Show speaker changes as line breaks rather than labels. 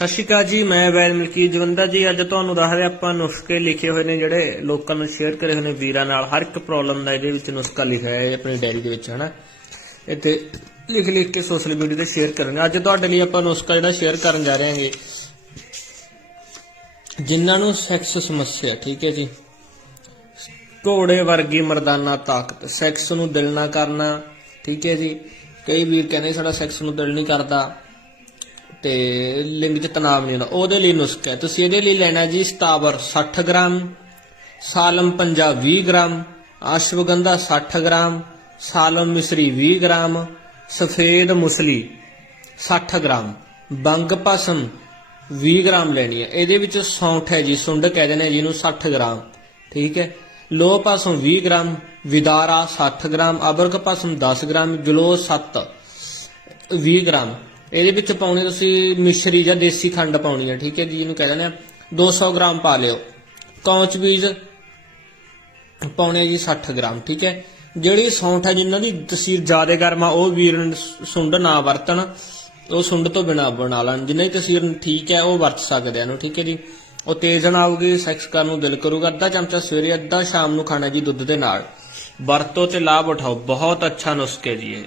ਸਤਿ ਸ਼੍ਰੀ ਅਕਾਲ ਜੀ, ਮੈਂ ਵੈਦ ਮਲਕੀ ਜਵੰਦਾ ਜੀ। ਅੱਜ ਤੁਹਾਨੂੰ ਦੱਸ ਰਿਹਾ ਆਪਾਂ ਨੁਸਖੇ ਲਿਖੇ ਹੋਏ ਨੇ ਜਿਹੜੇ ਲੋਕਾਂ ਨੂੰ ਸ਼ੇਅਰ ਕਰੇ ਹੋਏ ਨੇ ਵੀਰਾਂ ਨਾਲ। ਹਰ ਇੱਕ ਪ੍ਰੋਬਲਮ ਦਾ ਇਹਦੇ ਵਿੱਚ ਨੁਸਖਾ ਲਿਖਿਆ ਹੈ, ਆਪਣੀ ਡਾਇਰੀ ਦੇ ਵਿੱਚ, ਹਨਾ? ਇੱਥੇ ਲਿਖ ਲਿਖ ਕੇ ਸੋਸ਼ਲ ਮੀਡੀਆ ਤੇ ਸ਼ੇਅਰ ਕਰਾਂਗੇ ਅੱਜ ਤੁਹਾਡੇ ਲਈ ਆਪਾਂ ਨੁਸਖਾ ਜਿਹੜਾ ਸ਼ੇਅਰ ਕਰਨ ਜਾ ਰਹੇ ਹਾਂਗੇ। ਜਿਨ੍ਹਾਂ ਨੂੰ ਸੈਕਸ ਸਮੱਸਿਆ, ਠੀਕ ਹੈ ਜੀ? ਘੋੜੇ ਵਰਗੀ ਮਰਦਾਨਾ ਤਾਕਤ। ਸੈਕਸ ਨੂੰ ਦਿਲ ਨਾ ਕਰਨਾ, ਠੀਕ ਹੈ ਜੀ? ਕਈ ਵੀਰ ਕਹਿੰਦੇ ਸਾਡਾ ਸੈਕਸ ਨੂੰ ਦਿਲ ਨਹੀਂ ਕਰਦਾ। ਤੇ ਲਿੰਗ 'ਚ ਤਣਾਅ ਨਹੀਂ ਹੁੰਦਾ, ਉਹਦੇ ਲਈ ਨੁਸਖਾ ਤੁਸੀਂ ਇਹਦੇ ਲਈ ਲੈਣਾ ਜੀ ਸਤਾਵਰ 60 ਗ੍ਰਾਮ, ਸਾਲਮ ਪੰਜਾ 20 ਗ੍ਰਾਮ, ਅਸ਼ਵਗੰਧਾ 60 ਗ੍ਰਾਮ, ਸਾਲਮ ਮਿਸਰੀ 20 ਗ੍ਰਾਮ, ਸਫੇਦ ਮੁਸਲੀ 60 ਗ੍ਰਾਮ, ਬੰਗ ਭਸਮ 20 ਗ੍ਰਾਮ ਲੈਣੀ ਹੈ। ਇਹਦੇ ਵਿੱਚ ਸੌਂਠ ਹੈ ਜੀ, ਸੁੰਡ ਕਹਿੰਦੇ ਨੇ ਜਿਹਨੂੰ 60 ਗ੍ਰਾਮ, ਠੀਕ ਹੈ? ਲੋਹ ਭਸਮ 20 ਗ੍ਰਾਮ, ਵਿਦਾਰਾ 60 ਗ੍ਰਾਮ ਅਬਰਕ ਭਸਮ 10 ਗ੍ਰਾਮ ਜਲੋ 7 20 ਗ੍ਰਾਮ। ਇਹਦੇ ਵਿੱਚ ਪਾਉਣੀ ਤੁਸੀਂ ਮਿਸ਼ਰੀ ਜਾਂ ਦੇਸੀ ਖੰਡ ਪਾਉਣੀ ਹੈ ਠੀਕ ਹੈ ਜੀ? ਇਹਨੂੰ ਕਹਿ ਦਿੰਦੇ ਆ 200 ਗ੍ਰਾਮ ਪਾ ਲਿਓ। ਕੌਂਚ ਬੀਜ ਪਾਉਣੇ ਜੀ 60 ਗ੍ਰਾਮ, ਠੀਕ ਹੈ? ਜਿਹੜੀ ਸੌਂਠ ਹੈ, ਜਿਨ੍ਹਾਂ ਦੀ ਤਸੀਰ ਜ਼ਿਆਦਾ ਗਰਮ ਆ, ਉਹ ਵੀਰ ਸੁੰਡ ਨਾ ਵਰਤਣ, ਉਹ ਸੁੰਡ ਤੋਂ ਬਿਨਾ ਬਣਾ ਲੈਣ। ਜਿਨ੍ਹਾਂ ਦੀ ਤਸੀਰ ਠੀਕ ਹੈ, ਉਹ ਵਰਤ ਸਕਦੇ ਹਨ ਠੀਕ ਹੈ ਜੀ? ਉਹ ਤੇਜ਼ ਨਾਲ ਆਊਗੀ ਸੈਕਸ ਕਰਨ ਨੂੰ ਦਿਲ ਕਰੂਗਾ। ਅੱਧਾ ਚਮਚਾ ਸਵੇਰੇ, ਅੱਧਾ ਸ਼ਾਮ ਨੂੰ ਖਾਣਾ ਜੀ ਦੁੱਧ ਦੇ ਨਾਲ। ਵਰਤੋ ਤੇ ਲਾਭ ਉਠਾਓ, ਬਹੁਤ ਅੱਛਾ ਨੁਸਖਾ ਹੈ ਜੀ ਇਹ।